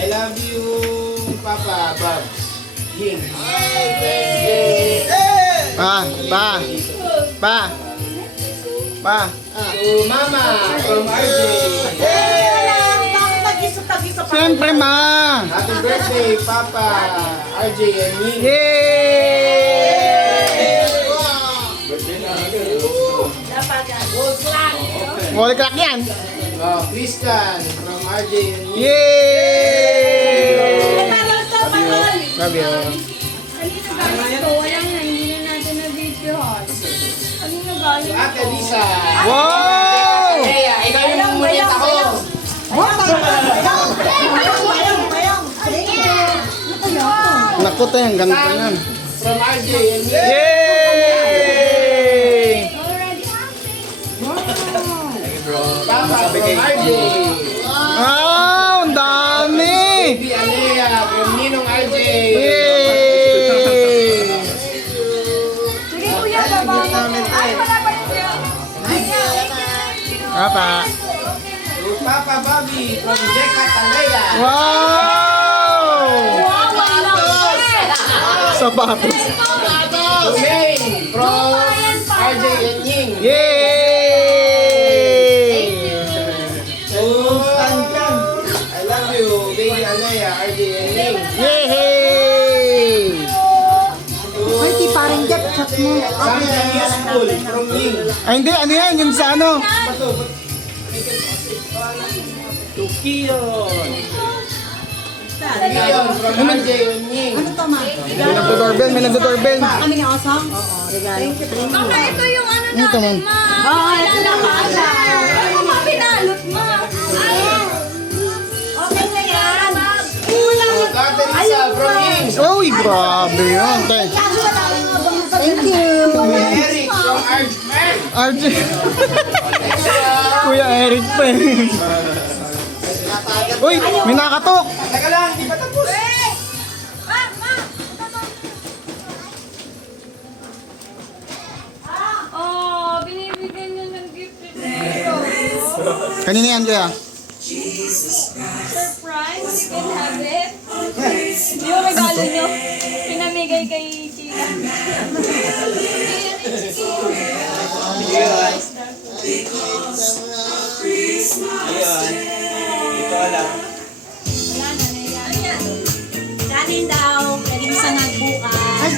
I love you, Papa Babs. Ying. Pa. To Mama from RJ. Siyempre, ma. Happy birthday, Papa RJ and Ying. Yay! Wall clock yan. Tristan from RJ and Ying. Yay! Love you. Ate Lisa. Wow! Kaya, ikaw yung mumunit ako. Naku, tayo, ang ganda yan. From RJ and Ying. Yay! Papa from RJ. Wow, ang dami! Baby Alea from Ninong RJ. Yay! Papa. To Papa Bobby from Decat Alea. Wow! Sapatos. To Maine from RJ and Ying. Yay! I love you, baby Alea, RJ and Ying. Yay! Ay, di parang Jeff, chat mo. Something useful from Ying. Ay, hindi. Ano yan? Yung sa ano? To Kion. Kion from RJ and Ying. Ano to, ma? May nagdo-doorbell. May nagdo-doorbell. Kami ng osang? Oo, regalo. Baka ito yung ano Ito, ma'am. natin, ma. Oo, ito na ma. Ano ma pinalot, ma? Okay na yan. Ate Lisa from Ying. Uy, grabe yun. Thank you. Eric from RJ. RJ. Kuya Eric pa eh. Uy, may nakatok. Teka lang, di pa tapos. Oh, binibigyan niya ng gift dito. Kanina yan, kuya. Surprise, you can have it. Yung regalo niyo, pinamigay kay Chika. Kanin daw. Pwede mo sa nagbukas. Ay,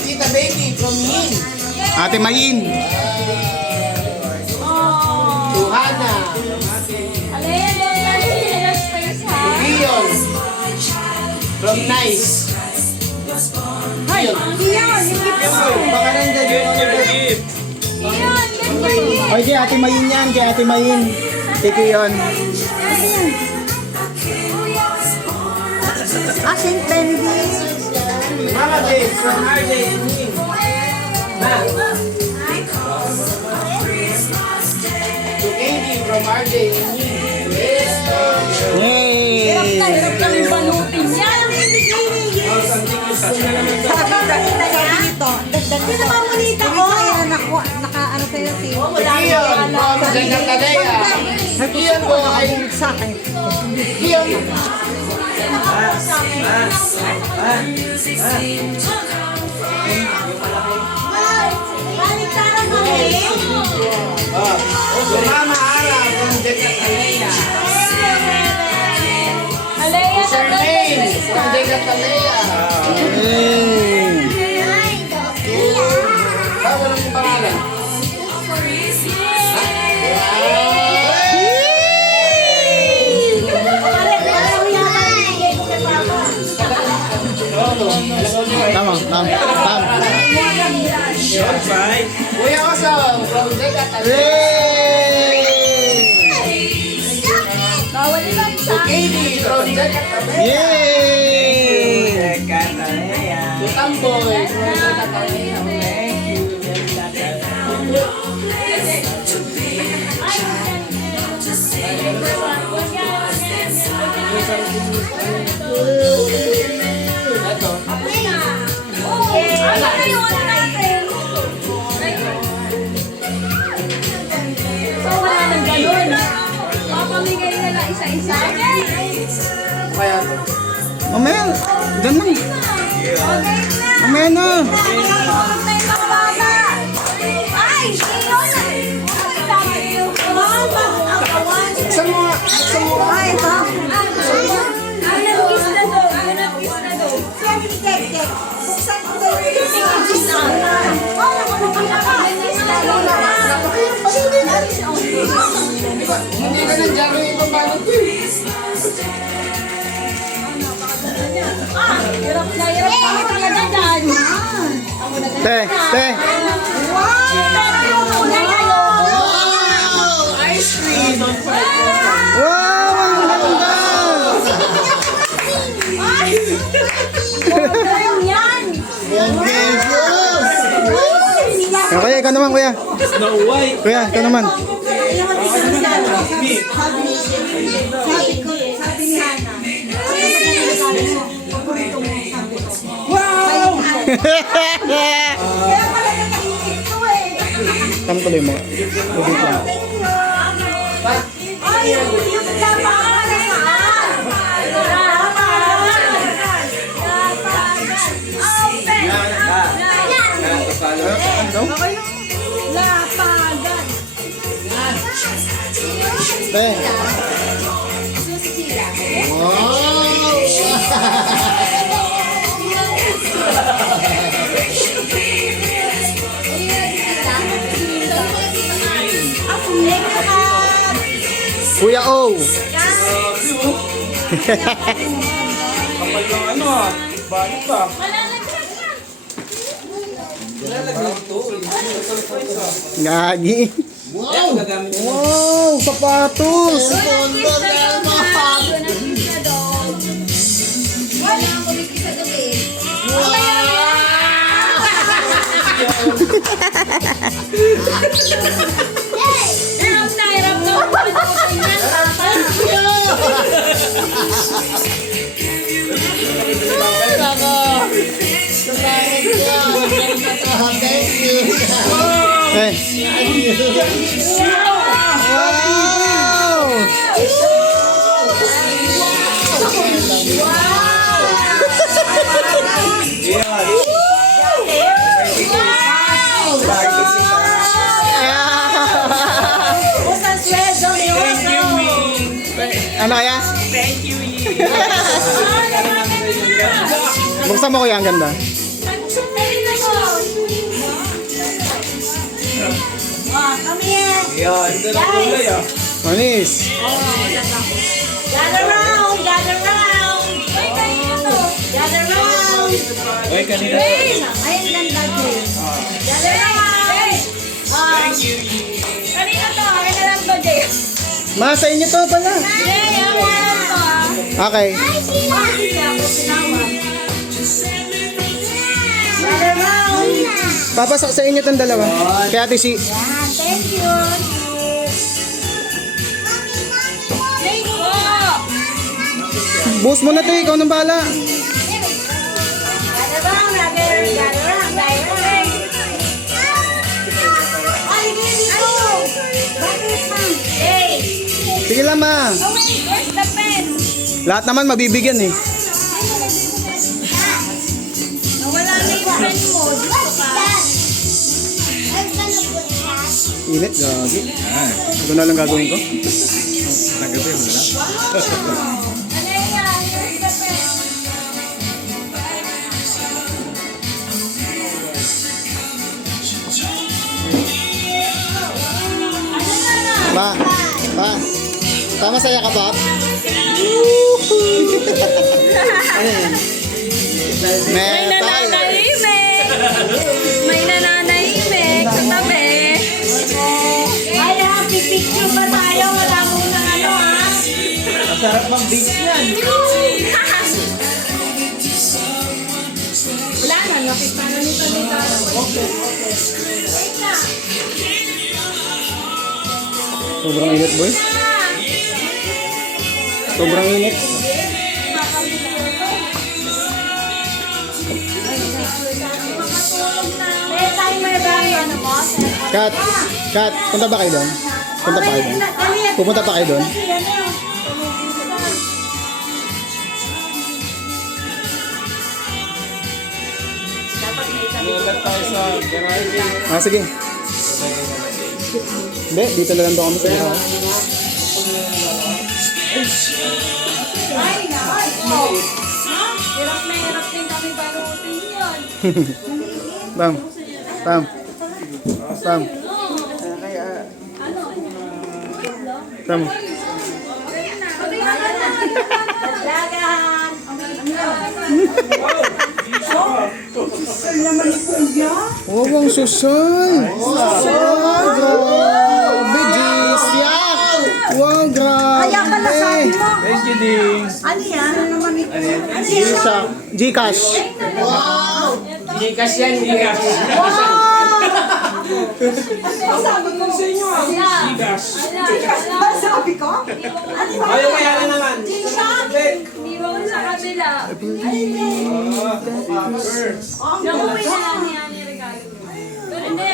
Tita Baby from Ying. Ate Mayin. To Hana. Alayan mo lang yung space, ha? Kion. From Nice. Kion. Baka nandiyan Iyon, ganyan. Ay, kay Ate Mayin yan. Kay Ate Mayin. Tiki yun. Asin Fendi. Mama Dave from RJ and Ying. To Katie from RJ and Ying. Yay! Hirap kang balutin yan. Sino ba monita ko? Naka-ano sa'yo, si... Kion from Zacatarea. Kion ko ay Sa akin. Kion. Baliktaran kami. To Mama Ara from Zacatarea. Alaya, Charmaine from Zacatarea. Yay! Bawal ang pangalan. Tama, tama. Kuya Osong from Zacatarea. Yay! bawal ibang To Katie from Zacatarea. Yay! To Tamboy from Zacatarea. So, wala nang ganun. Papamigay na lang Mamaya. Diyan lang. Mamaya na. Sa mga, Ay, ito. hindi ka nandiyan yung ibang balot ko eh. Te, te. Ice cream! Wow, ang ganda. Kuya, ikaw naman, kuya. Snow White. Kuya, ikaw naman. Tama tuloy mo. Tubig lang. Te. Kuya O. Kapal ng ano ah. Balik pa. Gagi. Wow, sapatos. Eh. Wow. Ano kaya? Thank you. Buksan mo kuya, ang ganda. Yan. Ganda ng kulay ah. Manis. Gather round, gather round. Gather round. Uy, kanina. Ay, ang ganda din. Gather round. Thank you. Kanina to, akin na lang to, Jay. Ma, sa inyo to pala. Jay, ako na lang to, Okay. Gather round. Papasok sa inyo tong dalawa. Kaya ate si... Yan, thank you. Jay, po! Boss mo na to, ikaw nang bahala. Gather round, gather round, gather round. Ay, dito. Bakit man? Jay! Sige lang ma. Oh wait, where's the pen? Lahat naman mabibigyan eh. Nawala na yung pen mo. Dito ka. Init, gagi. Ito na lang gagawin ko. Ano yan? Where's the pen? Pa, pa. Pa, masaya ka, Pop? Ano yan? May Metal. nananahimik. May nananahimik sa tabi. Ay, happy picture ba tayo? Wala mong ano, ha? Sarap mang beach yan. Wala na, nakita na nito nito. Sobrang init, boy. Sobrang init. May timer ba yung ano mo? Kat, Kat, punta ba kayo doon? Punta pa kayo doon? Pupunta pa kayo doon? Mag-iingat tayo sa garage. Ah, sige. Hindi, dito na lang daw kami sa iha. Ay, nako. Hirap na hirap din kami balutin yun. Tam. Tam. Tam. Tam. Dagdagan. Oh, ang susay. Wow, grabe, Jis. Yak. Wow, grabe. Kaya pala sabi mo. Thank you, Dings. Ano yan? Ano naman ito? Ano yan? Isa. Gcash. Gcash yan, Gcash. Sabi ko sa inyo. Gigas. Sabi ko? Ano ba? Ayaw kaya na naman. Hindi mo sa kanila. Nakuwi na lang niya ni regalo. Pero hindi,